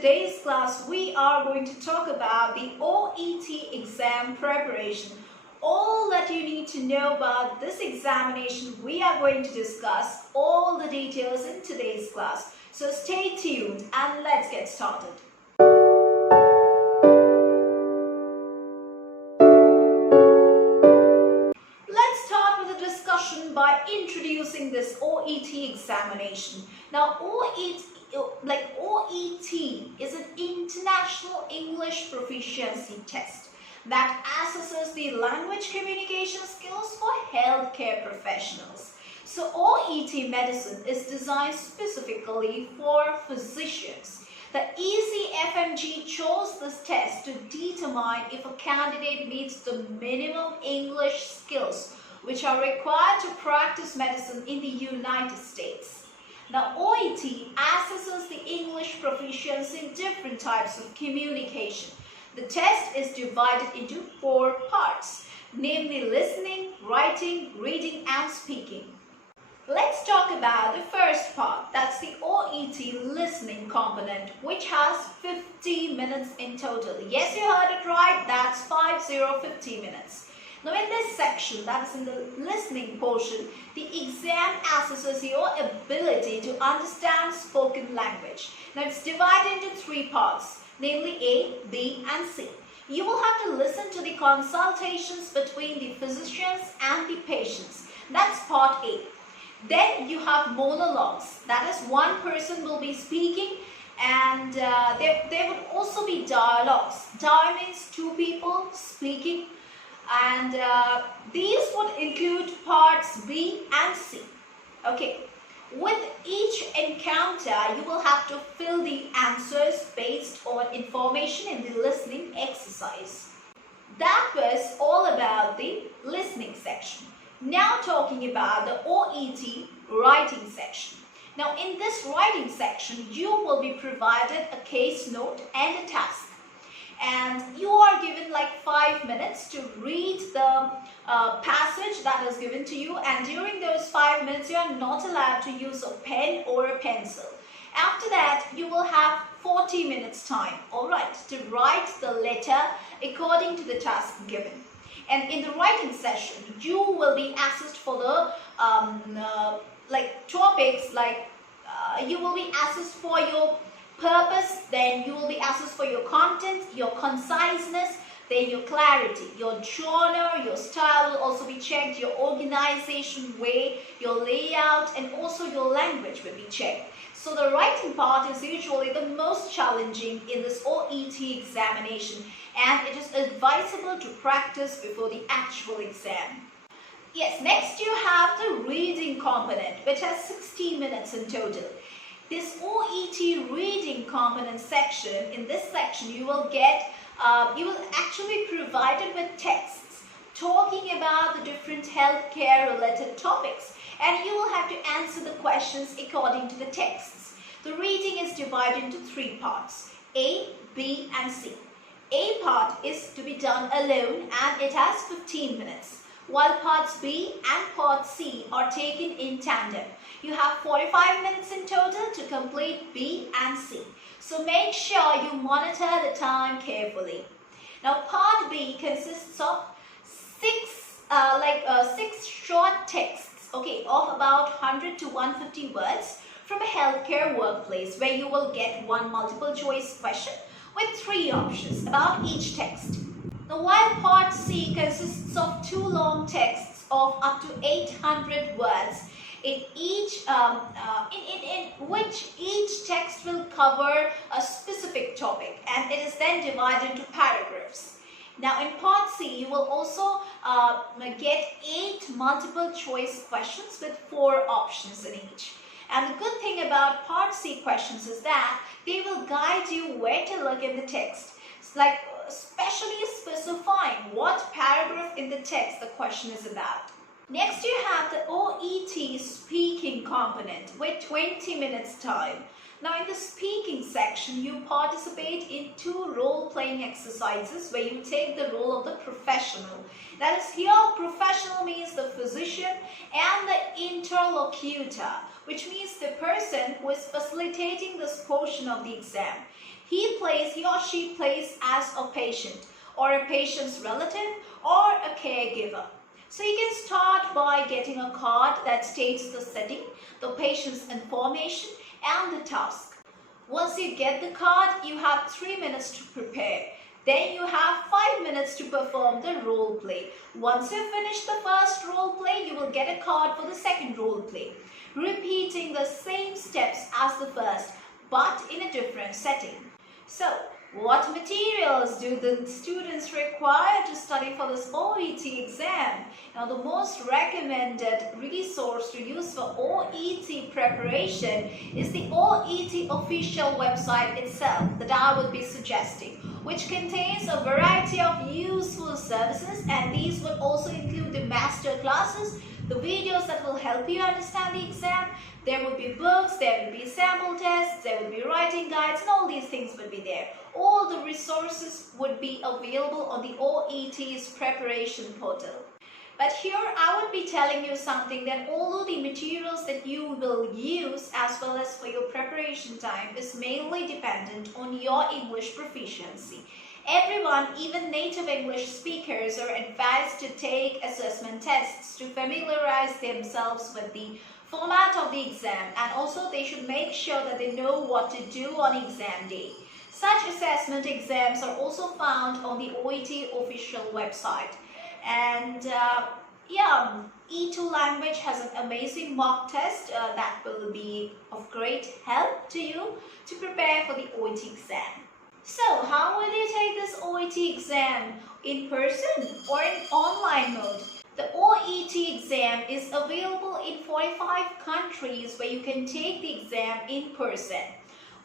today's class, we are going to talk about the OET exam preparation. All that you need to know about this examination, we are going to discuss all the details in today's class. So stay tuned and let's get started. Let's start with a discussion by introducing this OET examination. Now, OET is an international English proficiency test that assesses the language communication skills for healthcare professionals. So OET medicine is designed specifically for physicians. The ECFMG chose this test to determine if a candidate meets the minimum English skills which are required to practice medicine in the United States. Now, OET assesses the English proficiency in different types of communication. The test is divided into 4 parts, namely listening, writing, reading, and speaking. Let's talk about the first part, that's the OET listening component, which has 50 minutes in total. Yes, you heard it right, that's 50 minutes. Now in this section, that is in the listening portion, the exam assesses your ability to understand spoken language. Now it's divided into 3 parts, namely A, B and C. You will have to listen to the consultations between the physicians and the patients. That's part A. Then you have monologues, that is one person will be speaking, and there would also be dialogues. Dia means 2 people speaking. And these would include parts B and C. Okay, with each encounter, you will have to fill the answers based on information in the listening exercise. That was all about the listening section. Now talking about the OET writing section. Now in this writing section, you will be provided a case note and a task. And you are given like 5 minutes to read the passage that is given to you, and during those 5 minutes you are not allowed to use a pen or a pencil. After that you will have 40 minutes time, alright, to write the letter according to the task given. And in the writing session you will be assessed for the topics like you will be assessed for your purpose, then you will be assessed for your content, your conciseness, then your clarity, your genre, your style will also be checked, your organization way, your layout, and also your language will be checked. So the writing part is usually the most challenging in this OET examination, and it is advisable to practice before the actual exam. Yes, next you have the reading component, which has 60 minutes in total. This OET reading component section, in this section you will actually be provided with texts talking about the different healthcare related topics, and you will have to answer the questions according to the texts. The reading is divided into 3 parts, A, B and C. A part is to be done alone and it has 15 minutes, while parts B and part C are taken in tandem. You have 45 minutes in total to complete B and C. So make sure you monitor the time carefully. Now part B consists of 6 short texts, okay, of about 100 to 150 words from a healthcare workplace, where you will get 1 multiple choice question with 3 options about each text. Now while part C consists of 2 long texts of up to 800 words, in which each text will cover a specific topic, and it is then divided into paragraphs. Now in part C you will also get 8 multiple choice questions with 4 options in each. And the good thing about part C questions is that they will guide you where to look in the text. It's like especially specifying what paragraph in the text the question is about. Next you have the OET speaking component with 20 minutes time. Now in the speaking section you participate in 2 role-playing exercises where you take the role of the professional. That is, here professional means the physician and the interlocutor, which means the person who is facilitating this portion of the exam. he or she plays as a patient or a patient's relative or a caregiver. So you can start by getting a card that states the setting, the patient's information and the task. Once you get the card, you have 3 minutes to prepare. Then you have 5 minutes to perform the role play. Once you finish the first role play, you will get a card for the second role play, repeating the same steps as the first, but in a different setting. So, what materials do the students require to study for this OET exam? Now, the most recommended resource to use for OET preparation is the OET official website itself that I would be suggesting, which contains a variety of useful services, and these would also include the master classes, the videos that will help you understand the exam. There would be books, there would be sample tests, there would be writing guides, and all these things would be there. All the resources would be available on the OET's preparation portal. But here I would be telling you something, that although the materials that you will use as well as for your preparation time is mainly dependent on your English proficiency, everyone, even native English speakers, are advised to take assessment tests to familiarize themselves with the format of the exam, and also they should make sure that they know what to do on exam day. Such assessment exams are also found on the OET official website. And E2 language has an amazing mock test that will be of great help to you to prepare for the OET exam. So, how will you take this OET exam? In person or in online mode? The OET exam is available in 45 countries where you can take the exam in person.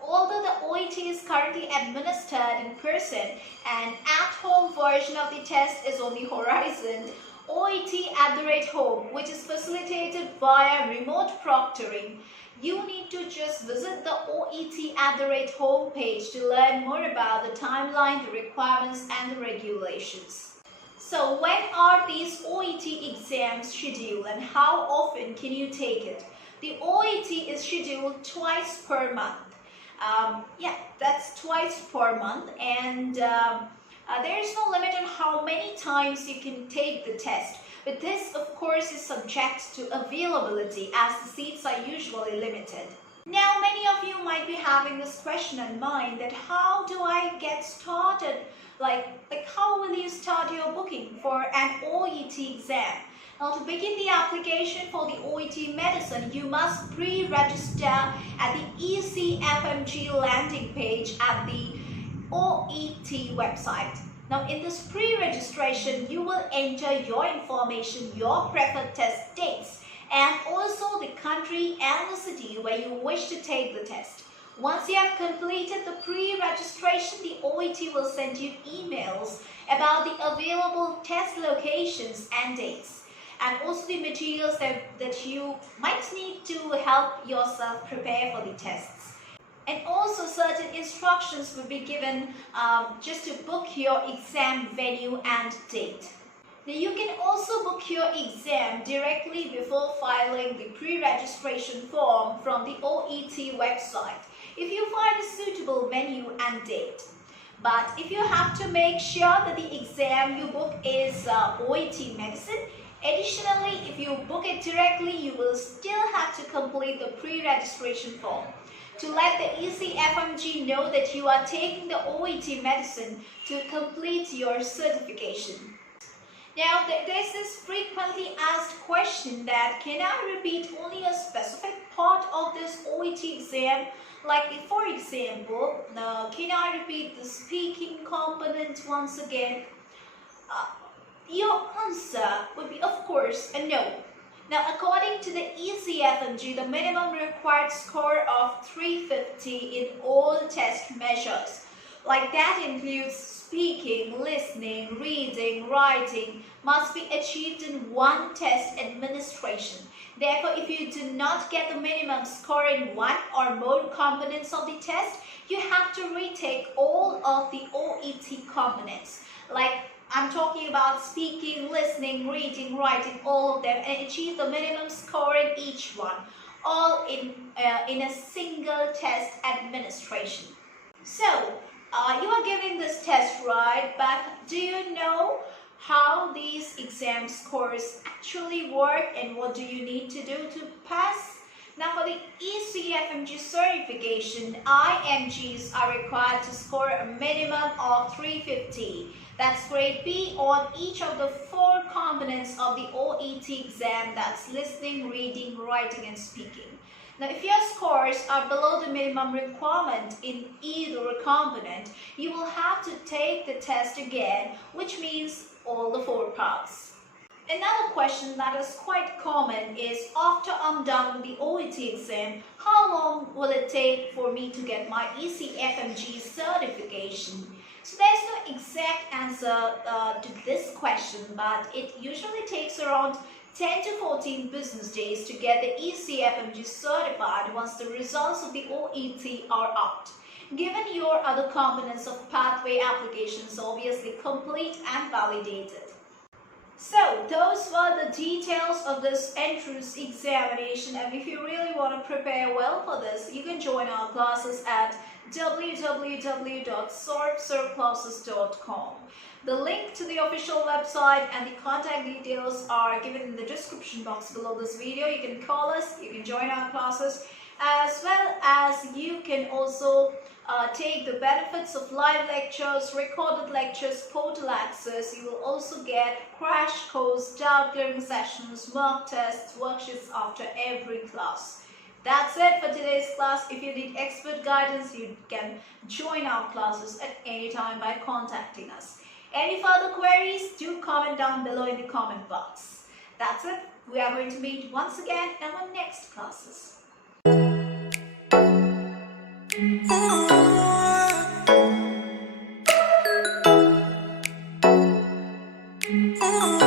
Although the OET is currently administered in person, an at-home version of the test is on the horizon. Oet@home, which is facilitated via remote proctoring. You need to just visit the Oet@home page to learn more about the timeline, the requirements and the regulations. So when are these OET exams scheduled and how often can you take it? The OET is scheduled twice per month. That's twice per month, and there is no limit on how many times you can take the test. But this, of course, is subject to availability as the seats are usually limited. Now, many of you might be having this question in mind, that how do I get started? Like how will you start your booking for an OET exam? Now, to begin the application for the OET medicine, you must pre-register at the ECFMG landing page at the OET website. Now, in this pre-registration, you will enter your information, your preferred test dates, and also the country and the city where you wish to take the test. Once you have completed the pre-registration, the OET will send you emails about the available test locations and dates, and also the materials that you might need to help yourself prepare for the tests. And also certain instructions will be given just to book your exam venue and date. Now, you can also book your exam directly before filing the pre-registration form from the OET website if you find a suitable venue and date. But if you have to make sure that the exam you book is OET medicine, additionally, if you book it directly, you will still have to complete the pre-registration form to let the ECFMG know that you are taking the OET medicine to complete your certification. Now, there's this frequently asked question that can I repeat only a specific part of this OET exam? Like, for example, can I repeat the speaking component once again? Your answer would be, of course, a no. Now, according to the ECFMG, the minimum required score of 350 in all test measures, like that includes speaking, listening, reading, writing, must be achieved in one test administration. Therefore, if you do not get the minimum score in one or more components of the test, you have to retake all of the OET components. Like, I'm talking about speaking, listening, reading, writing, all of them, and achieve the minimum score in each one, all in a single test administration. So, test, right? But do you know how these exam scores actually work and what do you need to do to pass? Now for the ECFMG certification, IMGs are required to score a minimum of 350. That's grade B on each of the 4 components of the OET exam, that's listening, reading, writing and speaking. Now if your scores are below the minimum requirement in either component, you will have to take the test again, which means all the 4 parts. Another question that is quite common is, after I'm done with the OET exam, how long will it take for me to get my ECFMG certification? So there's no exact answer to this question, but it usually takes around 10 to 14 business days to get the ECFMG certified once the results of the OET are out. Given your other components of pathway applications obviously complete and validated. So those were the details of this entrance examination, and if you really want to prepare well for this, you can join our classes at www.sorpclasses.com. The link to the official website and the contact details are given in the description box below this video. You can call us, you can join our classes, as well as you can also take the benefits of live lectures, recorded lectures, portal access. You will also get crash course, doubt clearing sessions, mock tests, worksheets after every class. That's it for today's class. If you need expert guidance, you can join our classes at any time by contacting us. Any further queries, do comment down below in the comment box. That's it. We are going to meet once again in our next classes. Oh